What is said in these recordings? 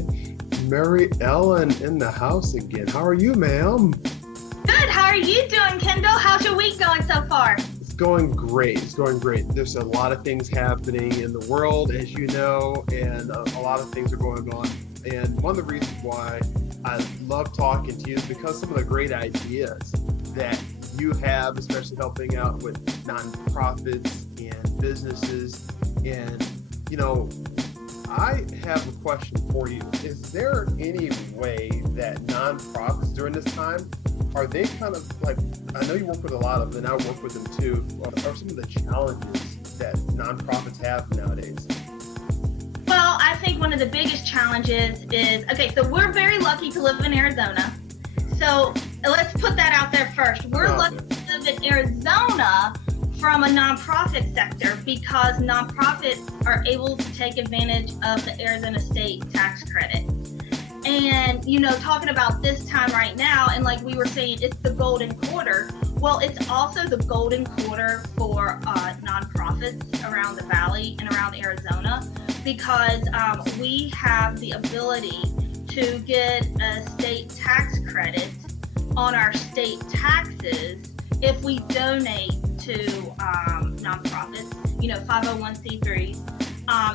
good. Mary Ellen in the house again. How are you, ma'am? Good. How are you doing, Kendall? How's your week going so far? It's going great. It's going great. There's a lot of things happening in the world, as you know, and a lot of things are going on. And one of the reasons why I love talking to you is because some of the great ideas that you have, especially helping out with nonprofits and businesses. And, you know, I have a question for you. Is there any way that nonprofits during this time, are they kind of like, I know you work with a lot of them, and I work with them too, what are some of the challenges that nonprofits have nowadays? Well, I think one of the biggest challenges is, okay, so we're very lucky to live in Arizona. So let's put that out there first. We're lucky to live in Arizona from a nonprofit sector because nonprofits are able to take advantage of the Arizona state tax credit. And, you know, talking about this time right now, and like we were saying, it's the golden quarter. Well, it's also the golden quarter for nonprofits around the valley and around Arizona because we have the ability to get a state tax credit on our state taxes if we donate to nonprofits, you know, 501c3s.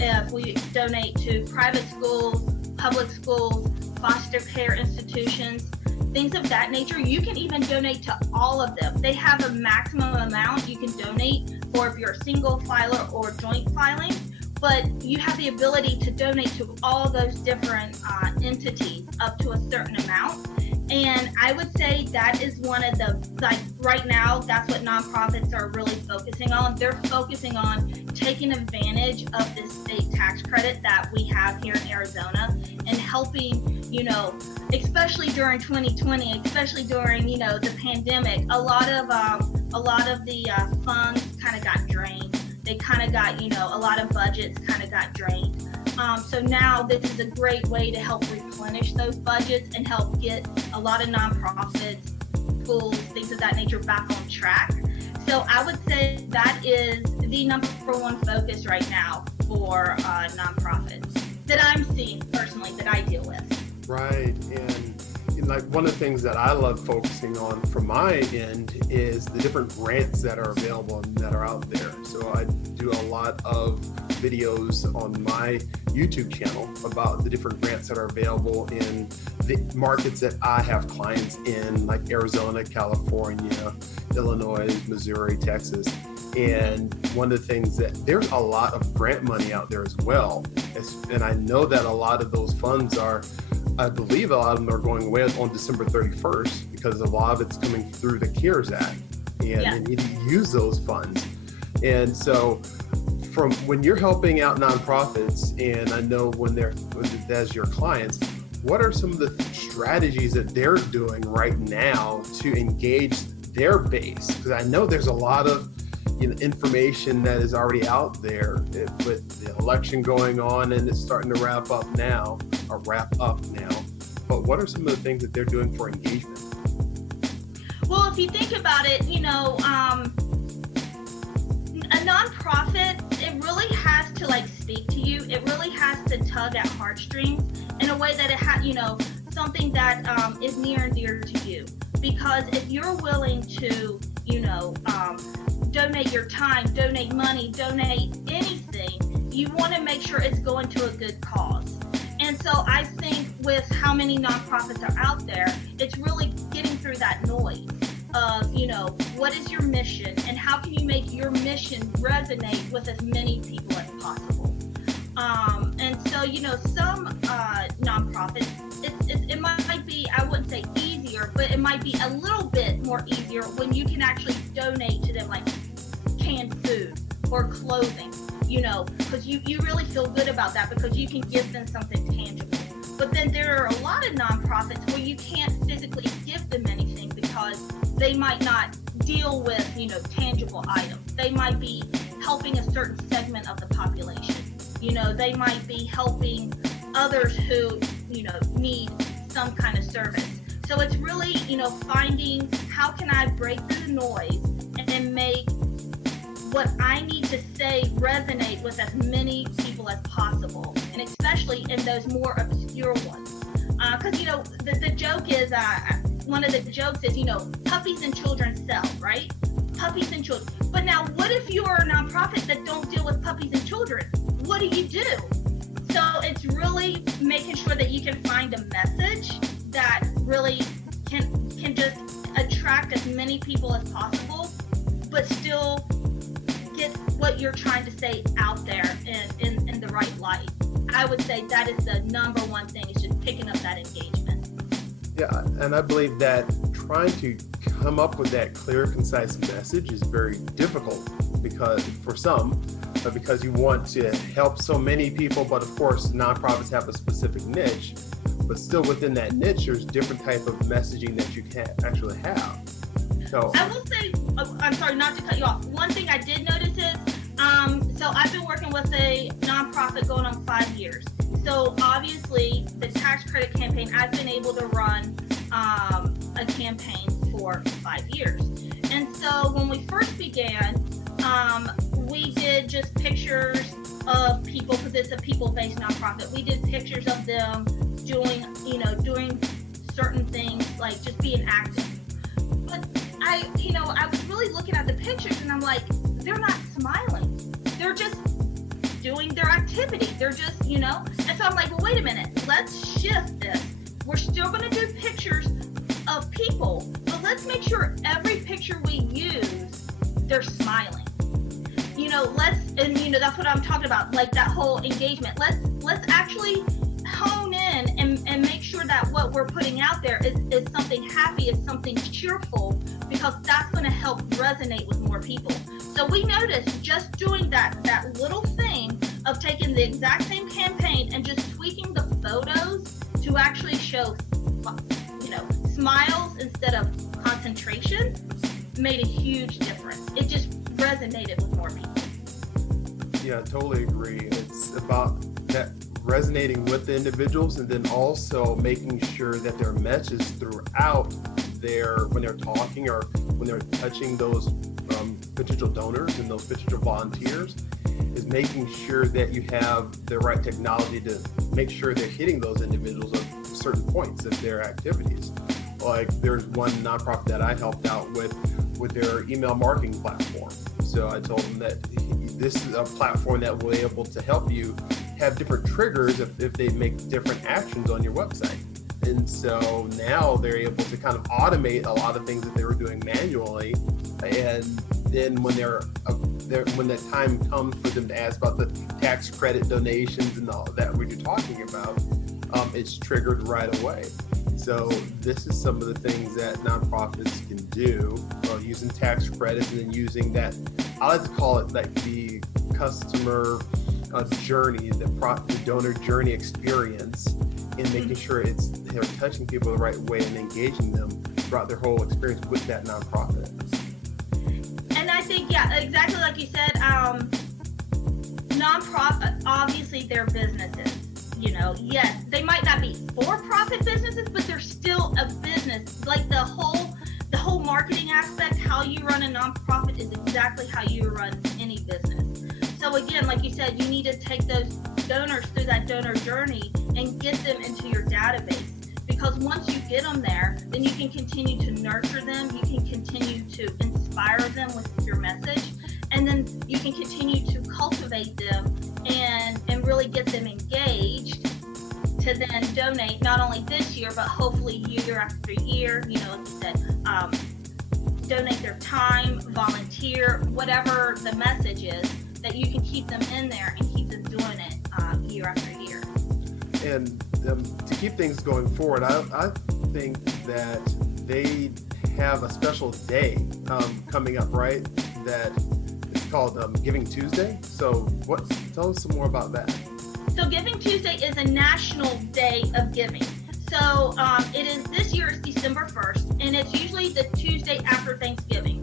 If we donate to private schools, public schools, foster care institutions, things of that nature. You can even donate to all of them. They have a maximum amount you can donate for if you're a single filer or joint filing, but you have the ability to donate to all those different entities up to a certain amount. And I would say that is one of the, like right now, that's what nonprofits are really focusing on. They're focusing on taking advantage of this state tax credit that we have here in Arizona and helping, you know, especially during 2020, especially during, you know, the pandemic, a lot of the funds kind of got drained. They kind of got, you know, a lot of budgets kind of got drained. So now this is a great way to help replenish those budgets and help get a lot of nonprofits, schools, things of that nature back on track. So I would say that is the number one focus right now for nonprofits that I'm seeing personally, that I deal with. Right. And like one of the things that I love focusing on from my end is the different grants that are available and that are out there. So I do a lot of videos on my YouTube channel about the different grants that are available in the markets that I have clients in, like Arizona, California, Illinois, Missouri, Texas. And one of the things that there's a lot of grant money out there as well. And I know that a lot of those funds are, I believe a lot of them are going away on December 31st because a lot of it's coming through the CARES Act and they need to use those funds. And so from when you're helping out nonprofits, and I know when they're as your clients, what are some of the strategies that they're doing right now to engage their base? Because I know there's a lot of information that is already out there with the election going on and it's starting to wrap up now. But what are some of the things that they're doing for engagement? Well, if you think about it, you know, a nonprofit, it really has to like speak to you. It really has to tug at heartstrings in a way that it has, you know, something that is near and dear to you. Because if you're willing to, you know, donate your time, donate money, donate anything, you want to make sure it's going to a good cause. And so I think with how many nonprofits are out there, it's really getting through that noise of, you know, what is your mission and how can you make your mission resonate with as many people as possible. And so, you know, some nonprofits, it might be, I wouldn't say easier, but it might be a little bit more easier when you can actually donate to them like canned food or clothing, you know, because you really feel good about that because you can give them something tangible. But then there are a lot of nonprofits where you can't physically give them anything because they might not deal with, you know, tangible items. They might be helping a certain segment of the population. You know, they might be helping others who, you know, need some kind of service. So it's really, you know, finding how can I break through the noise and make what I need to say resonate with as many people as possible, and especially in those more obscure ones. Because, the joke is, one of the jokes is, puppies and children sell, right? Puppies and children. But now, what if you are a nonprofit that don't deal with puppies and children? What do you do? So it's really making sure that you can find a message that really can just attract as many people as possible, but still get what you're trying to say out there in the right light. I would say that is the number one thing, is just picking up that engagement. Yeah, and I believe that trying to come up with that clear, concise message is very difficult because you want to help so many people, but of course nonprofits have a specific niche, but still within that niche there's different type of messaging that you can actually have. So I will say, I'm sorry not to cut you off, one thing I did notice is, so I've been working with a nonprofit going on 5 years. So obviously the tax credit campaign, I've been able to run a campaign for 5 years. And so when we first began, we did just pictures of people, because it's a people-based nonprofit. We did pictures of them doing certain things, like just being active. But I was really looking at the pictures and I'm like, they're not smiling. They're just doing their activity. They're just, and so I'm like, well, wait a minute, let's shift this. We're still going to do pictures of people, but let's make sure every picture we use, they're smiling. That's what I'm talking about, like that whole engagement. Let's actually hone in and make sure that what we're putting out there is something happy, is something cheerful, because that's going to help resonate with more people. So we noticed just doing that little thing of taking the exact same campaign and just tweaking the photos to actually show, smiles instead of concentration, made a huge difference. It just resonated with more people. yeah, I totally agree. It's about that resonating with the individuals, and then also making sure that their message throughout when they're talking or when they're touching those potential donors and those potential volunteers, is making sure that you have the right technology to make sure they're hitting those individuals at certain points of their activities. Like there's one nonprofit that I helped out with their email marketing platform. So I told them that this is a platform that will be able to help you have different triggers if they make different actions on your website. And so now they're able to kind of automate a lot of things that they were doing manually. And then when when the time comes for them to ask about the tax credit donations and all that what you're talking about, it's triggered right away. So this is some of the things that nonprofits can do, using tax credits, and then using that, I like to call it like the customer journey, the donor journey experience, in making sure they're touching people the right way and engaging them throughout their whole experience with that nonprofit. And I think, yeah, exactly like you said, nonprofit, obviously they're businesses. Yes, they might not be for-profit businesses, but they're still a business. Like the whole marketing aspect, how you run a nonprofit is exactly how you run any business. So again, like you said, you need to take those donors through that donor journey and get them into your database. Because once you get them there, then you can continue to nurture them, you can continue to inspire them with your message, and then you can continue to cultivate them and really get them engaged to then donate not only this year, but hopefully year after year, like you said, donate their time, volunteer, whatever the message is, that you can keep them in there and keep them doing it year after year. And to keep things going forward, I think that they have a special day coming up, right? That it's called Giving Tuesday. So tell us some more about that. So Giving Tuesday is a national day of giving. So it is, this year is December 1st, and it's usually the Tuesday after Thanksgiving.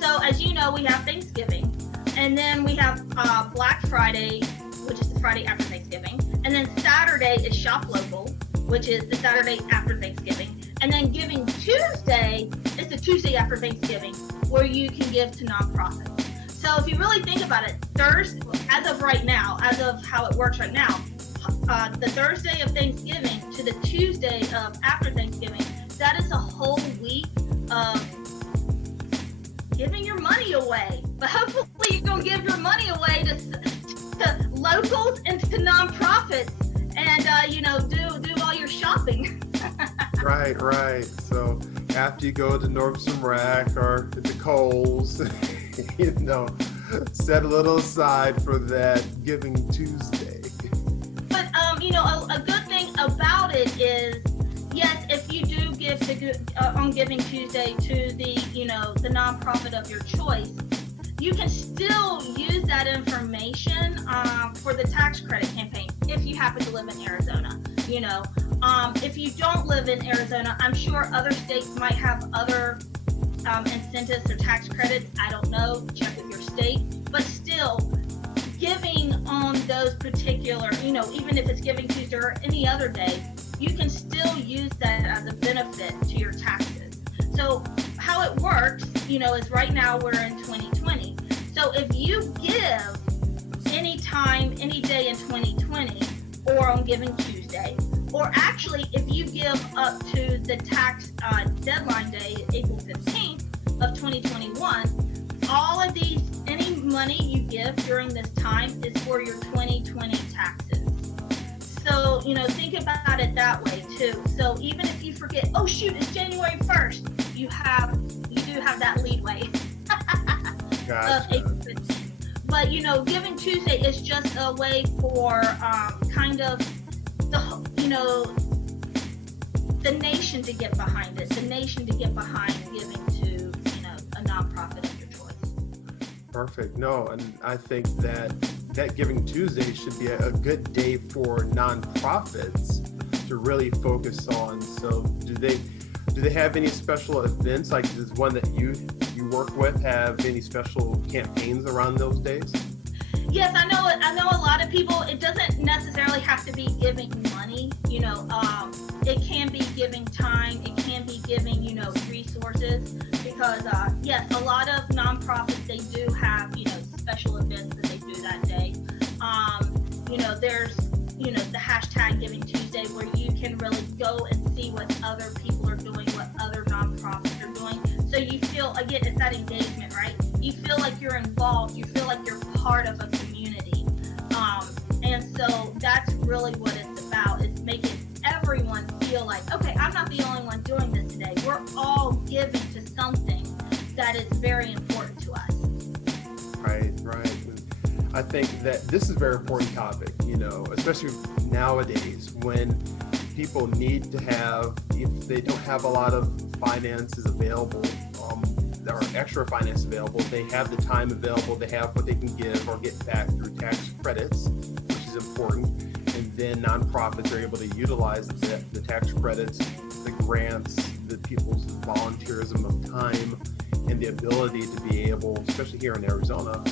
So as you know, we have Thanksgiving, and then we have Black Friday, which is the Friday after Thanksgiving. And then Saturday is Shop Local, which is the Saturday after Thanksgiving. And then Giving Tuesday is the Tuesday after Thanksgiving, where you can give to nonprofits. So if you really about it. Thursday, as of right now, as of how it works right now, the Thursday of Thanksgiving to the Tuesday of after Thanksgiving, that is a whole week of giving your money away. But hopefully you're going to give your money away to locals and to nonprofits and, do all your shopping. Right. So after you go to Nordstrom Rack or to Kohl's, set a little aside for that Giving Tuesday. But, a good thing about it is, yes, if you do give on Giving Tuesday to the nonprofit of your choice, you can still use that information for the tax credit campaign if you happen to live in Arizona. If you don't live in Arizona, I'm sure other states might have other incentives or tax credits. I don't know. Check with your state. But still, giving on those particular, even if it's Giving Tuesday or any other day, you can still use that as a benefit to your taxes. So how it works, is right now we're in 2020. So if you give any time, any day in 2020 or on Giving Tuesday, or actually if you give up to the tax deadline day, April 15th of 2021, all of these, any money you give during this time is for your 2020 taxes. So, think about it that way too. So even if you forget, oh shoot, it's January 1st, you do have that leadway. Gotcha. But, Giving Tuesday is just a way for kind of the nation to get behind it, the nation to get behind giving to, a nonprofit of your choice. Perfect. No, and I think that Giving Tuesday should be a good day for nonprofits to really focus on. So do they have any special events, like this one that you work with, have any special campaigns around those days? Yes, I know a lot of people, it doesn't necessarily have to be giving money, it can be giving time, it can be giving, resources, because yes, a lot of nonprofits, they do have, special events that they do that day. There's, the hashtag Giving Tuesday, where you can really go and see what other people are doing, what other nonprofits are doing. So you feel, again, it's that engagement, right? You feel like you're involved, you feel like you're part of a community. And so that's really what it's about, is making everyone feel like, okay, I'm not the only one doing this today. We're all giving to something that is very important to us. Right. I think that this is a very important topic, especially nowadays when people need to have, if they don't have a lot of finances available, or extra finance available, they have the time available, they have what they can give or get back through tax credits, which is important. And then nonprofits are able to utilize the tax credits, the grants, the people's volunteerism of time, and the ability to be able, especially here in Arizona,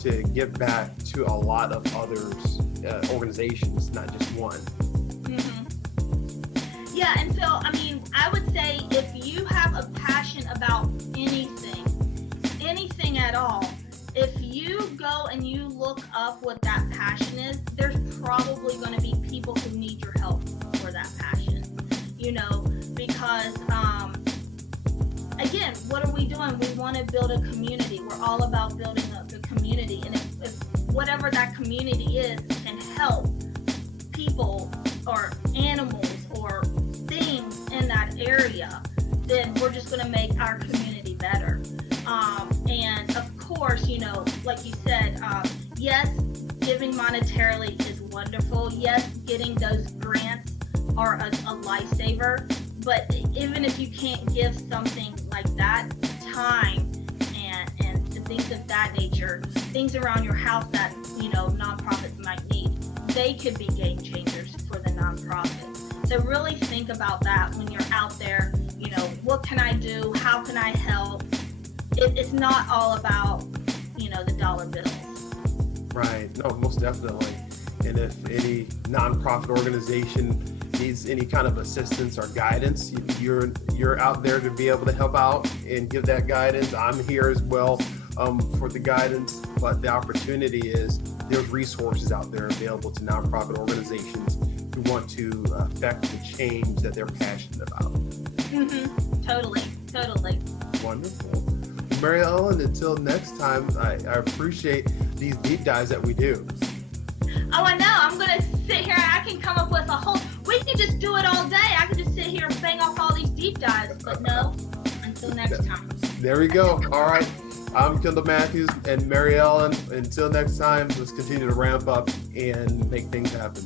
to give back to a lot of others, organizations, not just one. Mm-hmm. Yeah, and so, I would say if you have a passion about anything at all, if you go and you look up what that passion is, there's probably going to be people who need your help for that passion, because, again, what are we doing? We want to build a community. We're all about building up the community. And if whatever that community is can help people or animals or things in that area, then we're just going to make our community better. And of course, like you said, yes, giving monetarily is wonderful. Yes, getting those grants are a lifesaver. But even if you can't give something like that, time and things of that nature, things around your house that, nonprofits might need, they could be game changers for the nonprofit. So really think about that when you're out there, what can I do? How can I help? It's not all about, the dollar bills. Right. No, most definitely. And if any nonprofit organization needs any kind of assistance or guidance, you're out there to be able to help out and give that guidance. I'm here as well. for the guidance, but the opportunity is there's resources out there available to nonprofit organizations who want to affect the change that they're passionate about. Totally. Wonderful. Mary Ellen, until next time, I appreciate these deep dives that we do. Oh, I know. I'm going to sit here and I can come up with we can just do it all day. I can just sit here and bang off all these deep dives, but no, until next time. There we go. All right. I'm Kendall Matthews and Mary Ellen. Until next time, let's continue to ramp up and make things happen.